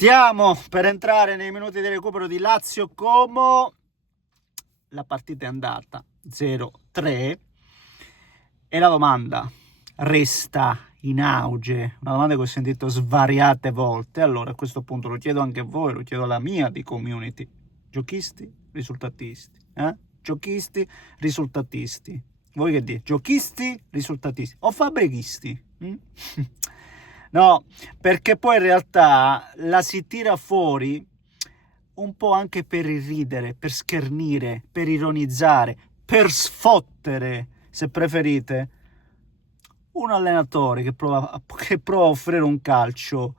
Stiamo per entrare nei minuti di recupero di Lazio-Como. La partita è andata 0-3 e la domanda resta in auge, una domanda che ho sentito svariate volte. Allora a questo punto lo chiedo anche a voi, lo chiedo alla mia di community: giochisti, risultatisti, giochisti, risultatisti, voi che dite? Giochisti, risultatisti o fabbrichisti? No, perché poi in realtà la si tira fuori un po' anche per irridere, per schernire, per ironizzare, per sfottere, se preferite, un allenatore che prova a offrire un calcio.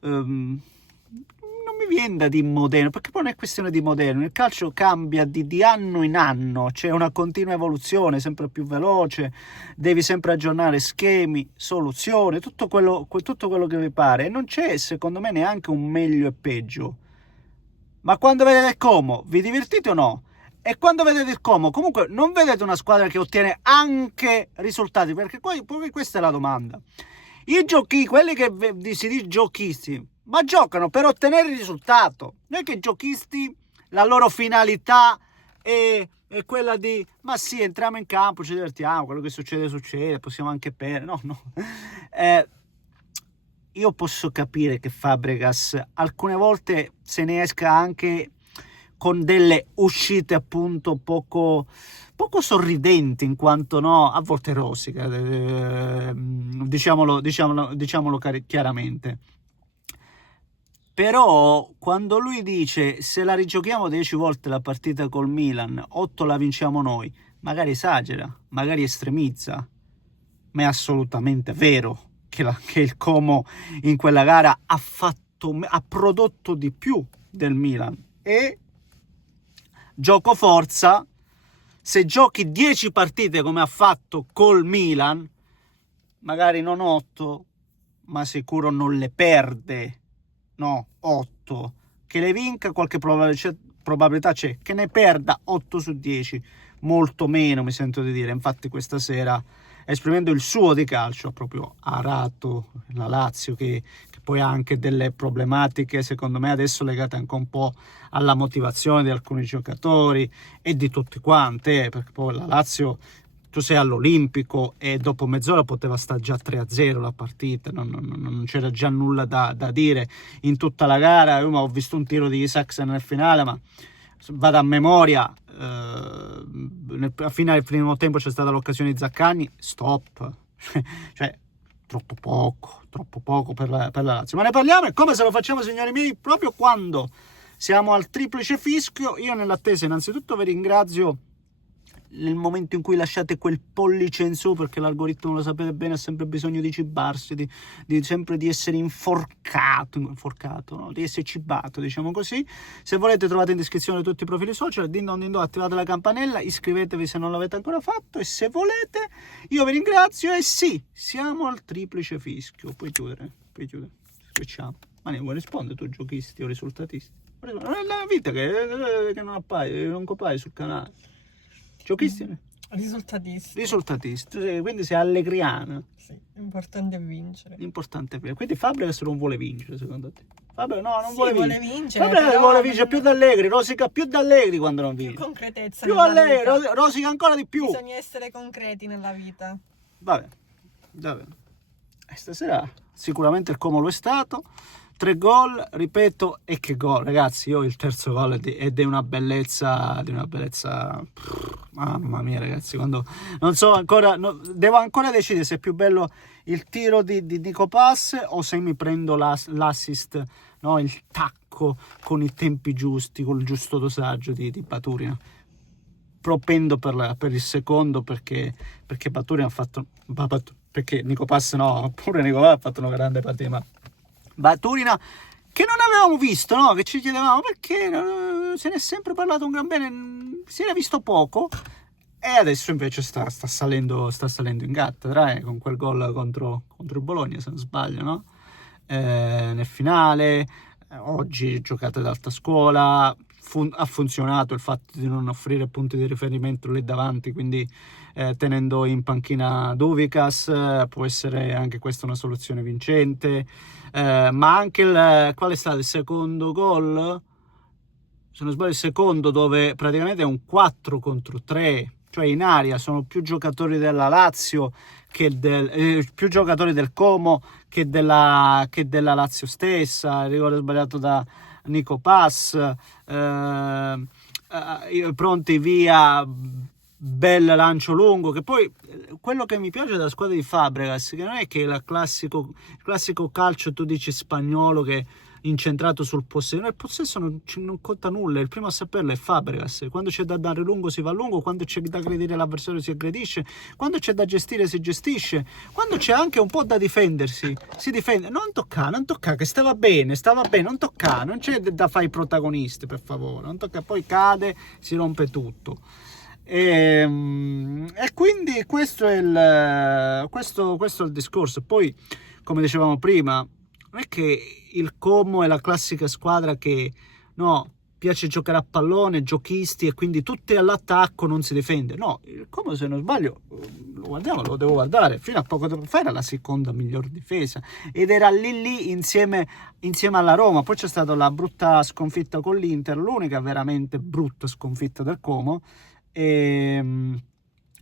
Non mi viene da dire moderno, perché poi non è questione di moderno, il calcio cambia di anno in anno, c'è una continua evoluzione, sempre più veloce, devi sempre aggiornare schemi, soluzioni, tutto quello che vi pare, e non c'è secondo me neanche un meglio e peggio. Ma quando vedete il Como, vi divertite o no? E quando vedete il Como, comunque non vedete una squadra che ottiene anche risultati, perché poi questa è la domanda. I giochi, quelli che si dice giochisti, ma giocano per ottenere il risultato. Non è che i giochisti, la loro finalità è quella di, ma sì, entriamo in campo, ci divertiamo, quello che succede, possiamo anche perdere. No. Io posso capire che Fabregas alcune volte se ne esca anche con delle uscite appunto poco sorridenti, in quanto no, a volte rosica, diciamolo chiaramente. Però quando lui dice se la rigiochiamo 10 volte la partita col Milan, 8 la vinciamo noi, magari esagera, magari estremizza, ma è assolutamente vero che il Como in quella gara ha prodotto di più del Milan. E gioco forza, se giochi 10 partite come ha fatto col Milan, magari non 8, ma sicuro non le perde, no, 8. Che le vinca qualche probabilità c'è, che ne perda 8 su 10, molto meno mi sento di dire. Infatti questa sera, esprimendo il suo di calcio, ha proprio arato la Lazio, che poi ha anche delle problematiche secondo me adesso legate anche un po' alla motivazione di alcuni giocatori e di tutti quanti, perché poi la Lazio, tu sei all'Olimpico e dopo mezz'ora poteva stare già 3-0 la partita, non c'era già nulla da dire in tutta la gara. Io ho visto un tiro di Isaksen nel finale, ma vado a memoria, a fine del primo tempo c'è stata l'occasione di Zaccagni, stop, cioè troppo poco per la Lazio. Ma ne parliamo, e come se lo facciamo, signori miei, proprio quando siamo al triplice fischio. Io nell'attesa innanzitutto vi ringrazio nel momento in cui lasciate quel pollice in su, perché l'algoritmo, lo sapete bene, ha sempre bisogno di cibarsi, sempre di essere inforcato, no? Di essere cibato, diciamo così. Se volete trovate in descrizione tutti i profili social, attivate la campanella, iscrivetevi se non l'avete ancora fatto, e se volete io vi ringrazio. E sì, siamo al triplice fischio. Puoi chiudere, switchiamo. Ma ne vuoi rispondere tu, giochisti o risultatisti? Non è la vita che non appare, non compare sul canale. Giochisti? Risultatisti, quindi sei allegriana. Sì, l'importante è vincere. Quindi Fabregas non vuole vincere, secondo te? Vabbè, no, non sì, vuole vincere. Fabregas vuole vincere più d'Allegri, rosica più d'Allegri quando non vince. Più concretezza. Più Allegri, rosica ancora di più. Bisogna essere concreti nella vita. Vabbè. Stasera sicuramente il Como lo è stato. 3 gol, ripeto, e che gol, ragazzi. Io il terzo gol è di una bellezza, mamma mia, ragazzi, quando non so ancora, devo ancora decidere se è più bello il tiro di Nico Pass o se mi prendo l'assist, no, il tacco con i tempi giusti, col giusto dosaggio di Baturina. Propendo per il secondo, perché Baturina ha fatto, perché Nico Pass no, pure Nico Pass ha fatto una grande partita, ma Baturina, che non avevamo visto, no? Che ci chiedevamo perché se ne è sempre parlato un gran bene, si era visto poco, e adesso invece sta salendo in gatta, con quel gol contro il Bologna, se non sbaglio, no? Nel finale, oggi giocate ad alta scuola, ha funzionato il fatto di non offrire punti di riferimento lì davanti, quindi tenendo in panchina Dúvikas, può essere anche questa una soluzione vincente, ma anche qual è stato il secondo gol? Se non sbaglio il secondo, dove praticamente è un 4 contro 3, cioè in aria sono più giocatori della Lazio più giocatori del Como che della Lazio stessa, il rigore sbagliato da Nico Pass, pronti via, bel lancio lungo, che poi quello che mi piace della squadra di Fabregas, che non è che il classico calcio, tu dici spagnolo, che incentrato sul possesso. Il possesso non conta nulla, il primo a saperlo è Fabregas. Quando c'è da dare lungo si va lungo, quando c'è da aggredire l'avversario si aggredisce, quando c'è da gestire si gestisce, quando c'è anche un po' da difendersi si difende. Non toccare, che stava bene, non toccare, non c'è da fare i protagonisti, per favore, non tocca, poi cade, si rompe tutto. E quindi questo è il discorso. Poi, come dicevamo prima, non è che il Como è la classica squadra che piace giocare a pallone, giochisti, e quindi tutti all'attacco, non si difende. No, il Como, se non sbaglio, lo devo guardare, fino a poco tempo fa era la seconda miglior difesa ed era lì insieme alla Roma. Poi c'è stata la brutta sconfitta con l'Inter, l'unica veramente brutta sconfitta del Como, e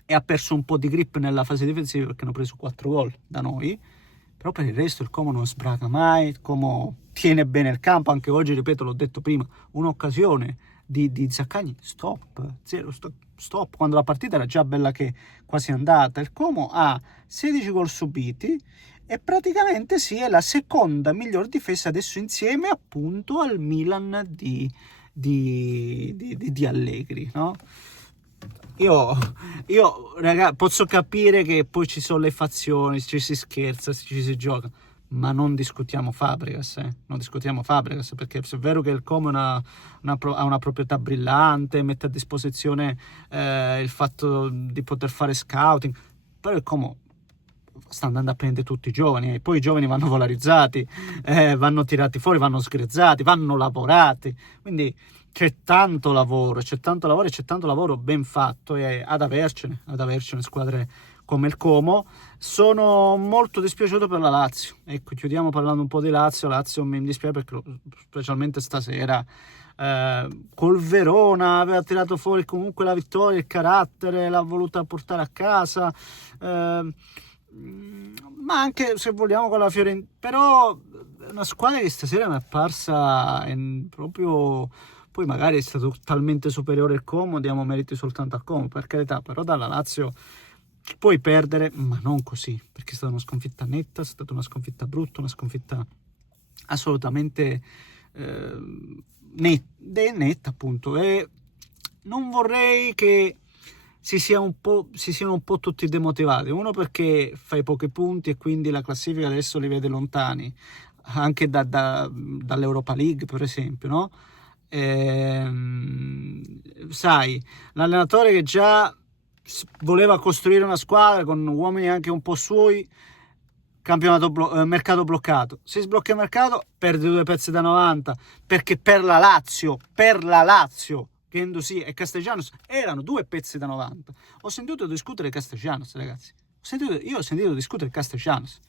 ha perso un po' di grip nella fase difensiva perché hanno preso 4 gol da noi. Però per il resto il Como non sbraca mai, il Como tiene bene il campo. Anche oggi, ripeto, l'ho detto prima, un'occasione di Zaccagni, stop, quando la partita era già bella che quasi andata. Il Como ha 16 gol subiti e praticamente sì, è la seconda miglior difesa adesso, insieme appunto al Milan di Allegri, no? Io raga, posso capire che poi ci sono le fazioni, ci si scherza, ci si gioca, ma non discutiamo Fabregas, non discutiamo Fabregas, perché se è vero che il Como ha una proprietà brillante, mette a disposizione il fatto di poter fare scouting, però il Como sta andando a prendere tutti i giovani, e poi i giovani vanno valorizzati, vanno tirati fuori, vanno sgrezzati, vanno lavorati, quindi c'è tanto lavoro e c'è tanto lavoro ben fatto, e ad avercene squadre come il Como. Sono molto dispiaciuto per la Lazio, ecco, chiudiamo parlando un po' di Lazio. Mi dispiace perché specialmente stasera col Verona aveva tirato fuori comunque la vittoria, il carattere, l'ha voluta portare a casa, ma anche se vogliamo con la Fiorentina, però è una squadra che stasera mi è apparsa proprio. Poi magari è stato talmente superiore il Como, diamo meriti soltanto al Como, per carità, però dalla Lazio puoi perdere, ma non così, perché è stata una sconfitta netta, è stata una sconfitta brutta, una sconfitta assolutamente netta, appunto. E non vorrei che si siano un po' tutti demotivati, uno perché fai pochi punti e quindi la classifica adesso li vede lontani, anche dall'Europa League, per esempio, no? Sai, l'allenatore che già voleva costruire una squadra con uomini anche un po' suoi, mercato bloccato, si sblocca il mercato, perde 2 pezzi da 90, perché per la Lazio Guendouzi e Castellanos erano 2 pezzi da 90. Ho sentito discutere Castellanos, ragazzi, io ho sentito discutere Castellanos,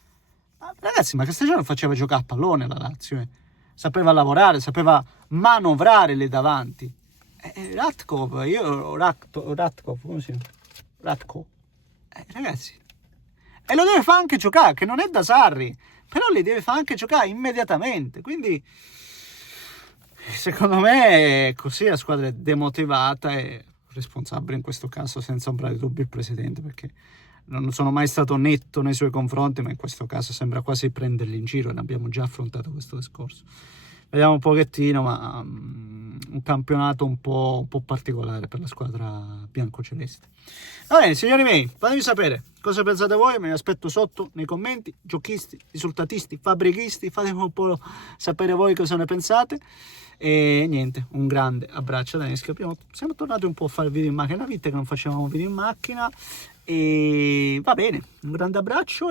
ragazzi, ma Castellanos faceva giocare a pallone la Lazio, sapeva lavorare, sapeva manovrare lì davanti. Ratkov, come si chiama? Ratko. Ragazzi, e lo deve fare anche giocare, che non è da Sarri, però li deve fare anche giocare immediatamente. Quindi secondo me è così, la squadra è demotivata, e responsabile in questo caso senza ombra di dubbio il presidente, perché non sono mai stato netto nei suoi confronti, ma in questo caso sembra quasi prenderli in giro, e ne abbiamo già affrontato questo discorso. Vediamo un pochettino, ma un campionato un po' particolare per la squadra biancoceleste. Va bene, signori miei, fatemi sapere cosa pensate voi, me ne aspetto sotto nei commenti, giochisti, risultatisti, fabbrichisti, fatemi un po' sapere voi cosa ne pensate. E niente, un grande abbraccio da Nesca. Siamo tornati un po' a fare video in macchina, una vita che non facevamo video in macchina, e va bene, un grande abbraccio.